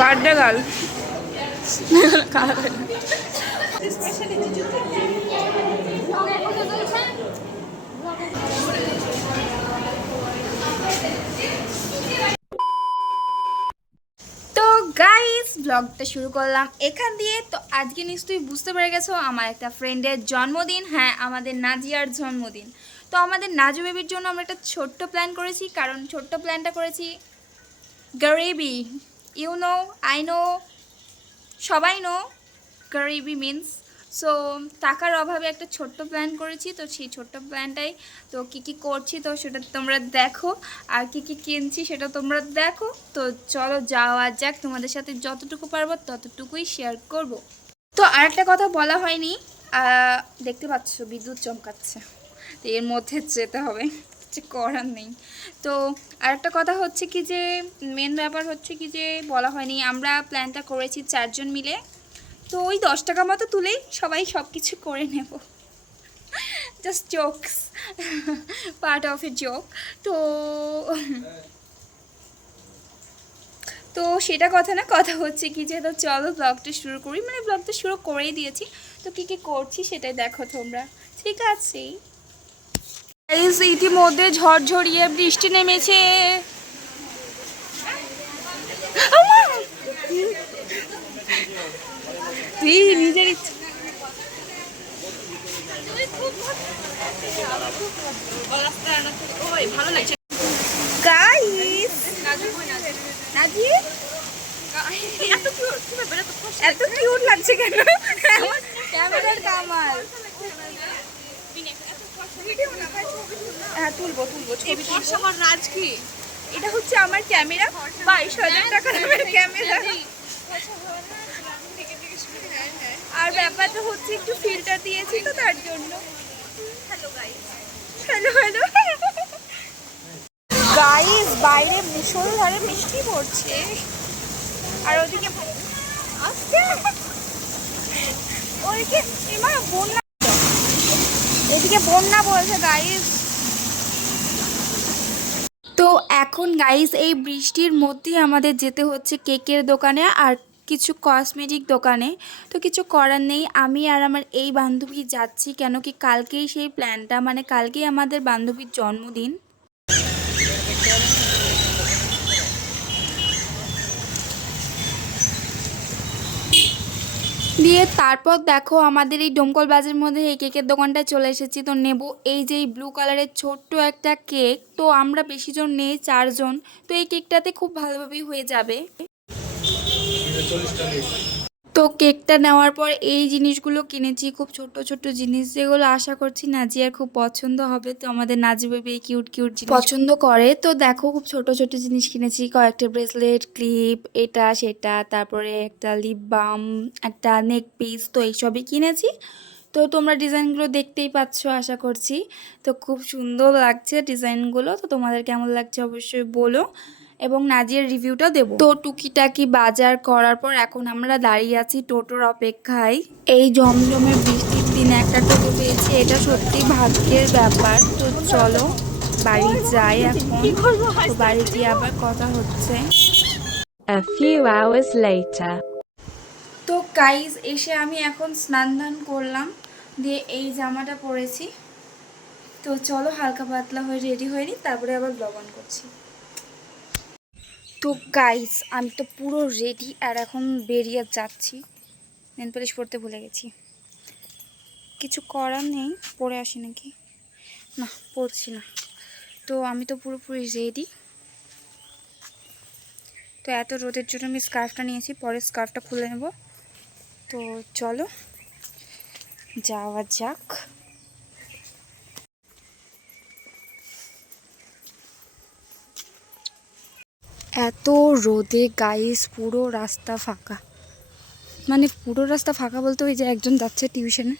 Birthday girl. তো guys ব্লগটা শুরু করলাম এখান দিয়ে। তো আজকে নিশ্চয়ই বুঝতে পেরে গেছো আমার একটা ফ্রেন্ডের জন্মদিন। হ্যাঁ, আমাদের নাজিয়ার জন্মদিন। তো আমাদের নাজু বেবির জন্য আমরা একটা ছোট্ট প্ল্যান করেছি, কারণ ছোট্ট প্ল্যানটা করেছি গরিবি। ইউ নো, আই নো, সবাই নো গরিবি মিন্স। সো টাকার অভাবে একটা ছোট্ট প্ল্যান করেছি। তো সেই ছোট্ট প্ল্যানটাই তো কী করছি তো সেটা তোমরা দেখো, আর কী কিনছি সেটা তোমরা দেখো। তো চলো যাওয়া যাক, তোমাদের সাথে যতটুকু পারবো ততটুকুই শেয়ার করব। তো আরেকটা কথা বলা হয়নি, দেখতে পাচ্ছ বিদ্যুৎ চমকাচ্ছে, তো এর মধ্যে যেতে হবে, কিছু করার নেই। তো আরেকটা কথা হচ্ছে কি যে মেন ব্যাপার হচ্ছে কি যে বলা হয়নি, আমরা প্ল্যানটা করেছি 4 জন মিলে। তো ওই 10 টাকা মতো তুলেই সবাই সব কিছু করে নেব, just jokes, part of a joke. তো তো সেটা কথা না, কথা হচ্ছে কি যে তো চলো ব্লগটা শুরু করি, মানে ব্লগটা শুরু করেই দিয়েছি। তো কী করছি সেটাই দেখো তোমরা, ঠিক আছে? ইতিমধ্যে ঝড়ঝড়িয়ে বৃষ্টি নেমেছে। তুই নিজের ভালো লাগছে গাইস। নাজি এত কিউট লাগছে কেন? ক্যামেরার কামাল। হ্যাঁ তুলবো ছবি তুলবো। আমার রাজ কি এটা হচ্ছে আমার ক্যামেরা, 22,000 টাকা দামের ক্যামেরা। আর ব্যাপারটা হচ্ছে একটু ফিল্টার দিয়েছি তো তার জন্য। হ্যালো গাইস, হ্যালো গাইস, বাইরে মুষলধারে বৃষ্টি পড়ছে আর ওদিকে ওদিকে বন্যা, এদিকে বন্যা বলছে গাইস। তো এখন গাইস এই বৃষ্টির মধ্যেই আমাদের যেতে হচ্ছে কেকের দোকানে আর কিছু কসমেটিক দোকানে। তো কিছু করার নেই, আমি আর আমার এই বান্ধবী যাচ্ছি, কেন কি কালকেই সেই প্ল্যানটা, মানে কালকেই আমাদের বান্ধবীর জন্মদিন। দিয়ে তারপর দেখো আমাদের এই ডোমকল বাজারের মধ্যে এই কেকের দোকানটায় চলে এসেছি। তো নেব এই যে ব্লু কালারের ছোট্ট একটা কেক। তো আমরা বেশি জন নেই, 4 জন। তো এই কেকটাতে খুব ভালোভাবেই হয়ে যাবে। তো কেকটা নেওয়ার পর এই জিনিসগুলো কিনেছি, খুব ছোট জিনিস, যেগুলো আশা করছি নাজিয়ার খুব পছন্দ হবে। তো আমাদের নাজি বেবি এই কিউট জিনিস পছন্দ করে। তো দেখো খুব ছোট জিনিস কিনেছি, কয়েকটা ব্রেসলেট, ক্লিপ, এটা সেটা, তারপরে একটা লিপ বাম, একটা নেক পিস, তো এইসবই কিনেছি। তো তোমরা ডিজাইনগুলো দেখতেই পাচ্ছ আশা করছি। তো খুব সুন্দর লাগছে ডিজাইনগুলো। তো তোমাদের কেমন লাগছে অবশ্যই বলো, এবং নাজিয়ার রিভিউটা দেব। তো টুকিটাকি বাজার করার পর এখন আমরা দাঁড়িয়ে আছি টোটোর অপেক্ষায়। এই জমজমের বৃষ্টির দিনে একটা টোটো পেয়েছি, এটা সত্যি ভাগ্যের ব্যাপার। তো চলো বাড়ি যাই এখন। তো বাড়ি গিয়ে আবার কথা হচ্ছে। A few hours later. তো গাইজ এসে আমি এখন স্নান দান করলাম, দিয়ে এই জামাটা পরেছি। তো চলো হালকা পাতলা হয়ে রেডি হয়ে নিই, তারপরে আবার ব্লগ অন করছি। তো গাইজ আমি তো পুরো রেডি আর এখন বেরিয়ে যাচ্ছি। নেল পলিশ পরতে ভুলে গেছি, কিছু করার নেই, পরে আসি নাকি, না পরছি না। তো আমি তো পুরোপুরি রেডি। তো এত রোদের জন্য আমি স্কার্ফটা নিয়েছি, পরে স্কার্ফটা খুলে নেব। তো চলো যাওয়া যাক। এত রোদে গাইস পুরো রাস্তা ফাঁকা, মানে পুরো রাস্তা ফাঁকা বলতে ওই যে একজন যাচ্ছে টিউশনে।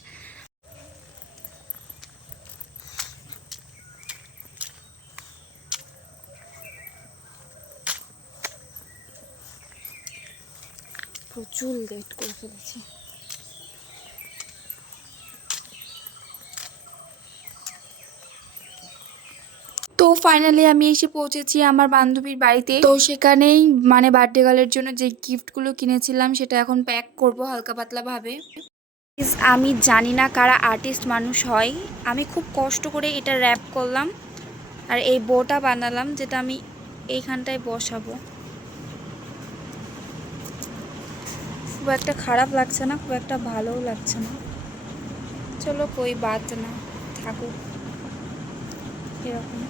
প্রচুর লেট করে ফেলেছি। তো ফাইনালি আমি এসে পৌঁছেছি আমার বান্ধবীর বাড়িতে। তো সেখানেই মানে বার্থডে গার্লের জন্য যে গিফটগুলো কিনেছিলাম সেটা এখন প্যাক করব হালকা পাতলা ভাবে। আমি জানি না কারা আর্টিস্ট মানুষ হয়, আমি খুব কষ্ট করে এটা র্যাপ করলাম আর এই বোটা বানালাম যেটা আমি এইখানটায় বসাবো। খুব একটা খারাপ লাগছে না, খুব একটা ভালোও লাগছে না। চলো কই বাদ না, থাকুক এরকম।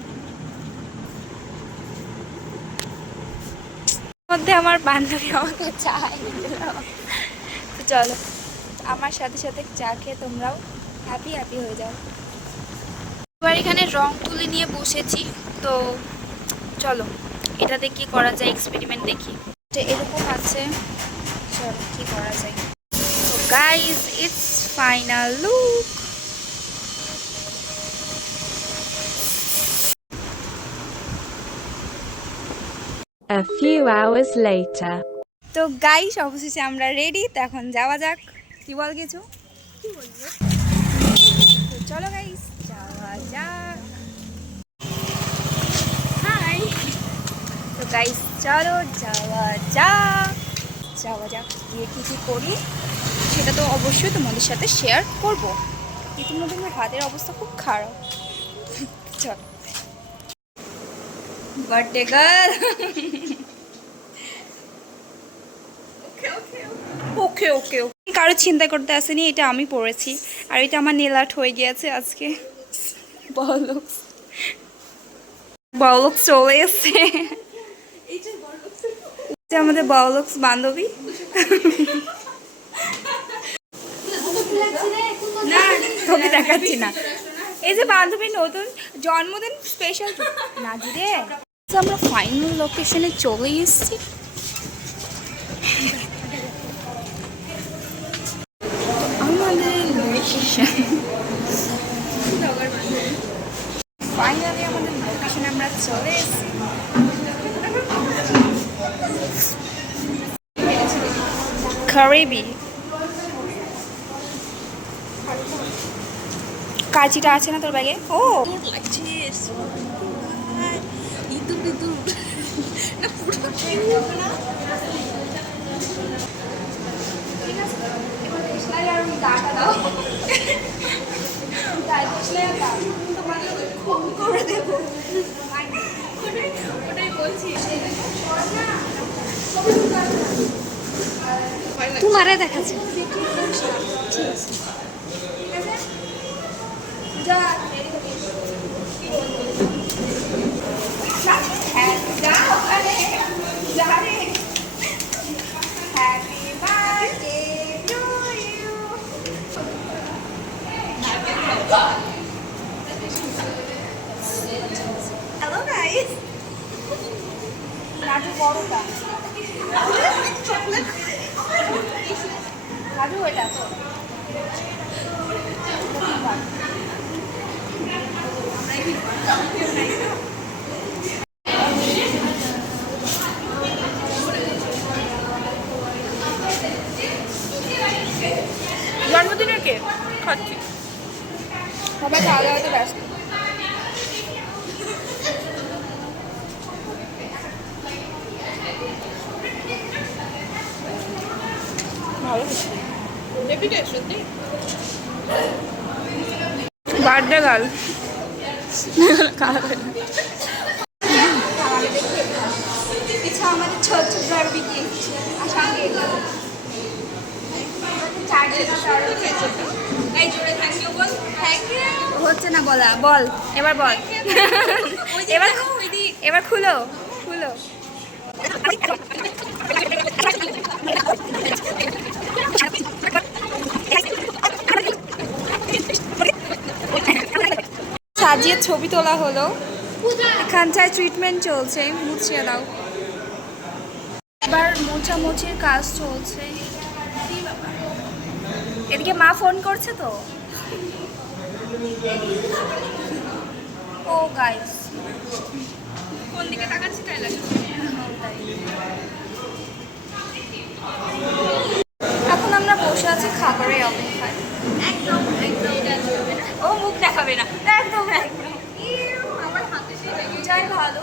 মধ্যে আমার বান্ধবী আমাকে চা এনে দিল। তো চলো আমার সাথে সাথে চা খেয়ে তোমরাও হ্যাপি হ্যাপি হয়ে যাও। এবার এখানে রং তুলি নিয়ে বসেছি, তো চলো এটাতে কি করা যায় এক্সপেরিমেন্ট দেখি। এটা এরকম আছে, চলো কি করা যায়। তো guys it's final look. A few hours later. তো গাইস অবশেষে আমরা রেডি, তো এখন যাওয়া যাক। কি বল কিছু? কি বলবো? তো চলো গাইস যাওয়া যাক। হাই। তো গাইস চলো যাওয়া যাক গিয়ে কী করি সেটা তো অবশ্যই তোমাদের সাথে শেয়ার করব। ইতিমধ্যে আমার হাতের অবস্থা খুব খারাপ। চলো বার্থডে গার্ল। ওকে ওকে ওকে, কারো চিন্তা করতে আসেনি, এটা আমি পড়েছি আর এটা আমার নেল আর্ট হয়ে গিয়েছে আজকে। বাউলক্স চলে এসছে, আমাদের বাউলক্স বান্ধবী। না তোকে দেখাচ্ছি না, এই যে বান্ধবীর নতুন জন্মদিন স্পেশাল না দিদি। আমরা ফাইনাল লোকেশনে চলে এসেছি। ফাইনালি আমাদের লোকেশনে আমরা চলে এসেছি। কারিবি কাঁচিটা আছে না তোর ব্যাগে? ও তোমারে দেখাচ্ছে। হ্যালো গাইস, রাজু বড়টা রাজু এটা তো জন্মদিনের কে খাচ্ছি, সবাই খাওয়া দাওয়াতে ব্যস্ত। বার্থডে গার্ল আমাদের ছোট ছোট বিকি হচ্ছে না বলা, বল এবার বল। এবার খুলো খুলো। সাজিয়ে ছবি তোলা হলো, এখানটায় ট্রিটমেন্ট চলছে, মুছিয়ে দাও। এবার মোছামুছির কাজ চলছে। এদিকে মা ফোন করছে তো। ও গাইস কোন দিকে তাকাচ্ছি তাই লাগে। এখন আমরা বসে আছি খাবারের অপেক্ষায়। একদম ও মুখ দেখাবে না, একদম একদম আমার হাতে এটাই ভালো।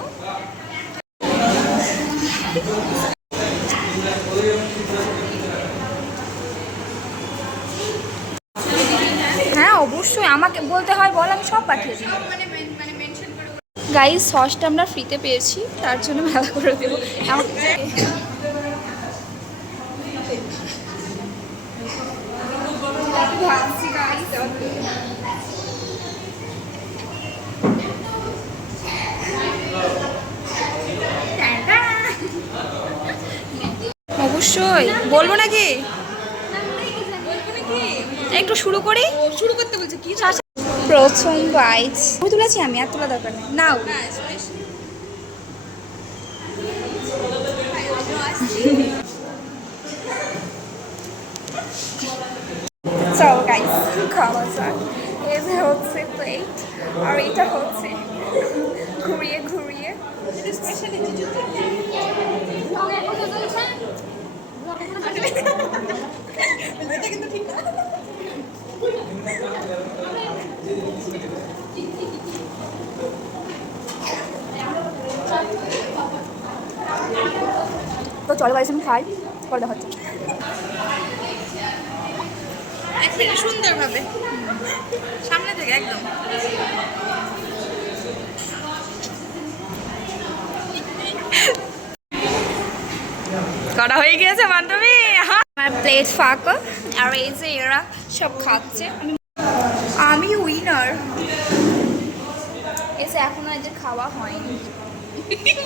হ্যাঁ অবশ্যই আমাকে বলতে হয়, বল, আমি সব পাঠিয়ে দিই। গাইস সসটা আমরা ফ্রিতে পেয়েছি, তার জন্য মেলা করে দেবো আমাকে। ভাবছি গাইস অবশ্যই বলবো নাকি, একটু শুরু করি। শুরু করতে বলছে কি? প্রথম বাইট আমি তুলেছি, আমি আর তোলা দরকার নেই, নাও। চলো গাইস খাওয়া যাক। এই যে হচ্ছে প্লেট, আর এটা হচ্ছে ঘুরিয়ে ঘুরিয়ে। এটা কিন্তু ঠিক না। তো চলো গাইস আমি খাই, পরে দেখা হচ্ছে। এক মিনিট সুন্দরভাবে সামনে থেকে একদম। করা হয়ে গিয়েছে বান্ধবী। আমার প্লেট ফাঁকা, আর এই যে এরা সব খাচ্ছে, আমি উইনার। এসে এখনো এদের খাওয়া হয়নি।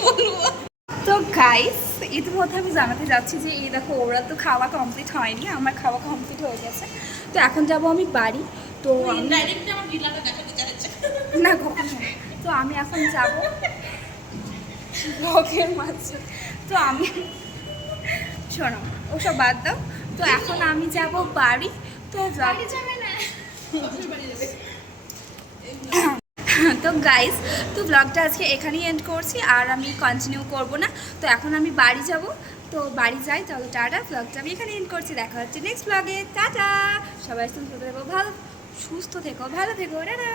বলবো তো গাইস ইতিমধ্যে আমি জানাতে যাচ্ছি যে এই দেখো ওরা তো খাওয়া কমপ্লিট হয়নি, আমার খাওয়া কমপ্লিট হয়ে গেছে। তো এখন যাব আমি বাড়ি। তো আমি ডাইরেক্ট আমার লীলাটা দেখাতে চাইছে। না কখনো না। তো আমি এখন যাব ব্লগের মাঝে। তো আমি শোনো ওসব বাদ দাও। তো এখন আমি যাব বাড়ি। তো ব্লগে যাবে না তো গাইস, তো ব্লগটা আজকে এখানেই এন্ড করছি, আর আমি কন্টিনিউ করব না। তো এখন আমি বাড়ি যাব। তো বাড়ি যাই, তাহলে টাটা। ব্লগটা আমি এখানে এন্ড করছি, দেখা হচ্ছে নেক্সট ব্লগে। টাটা, সবাই সুস্থ থেকো, ভালো থেকো, টাটা।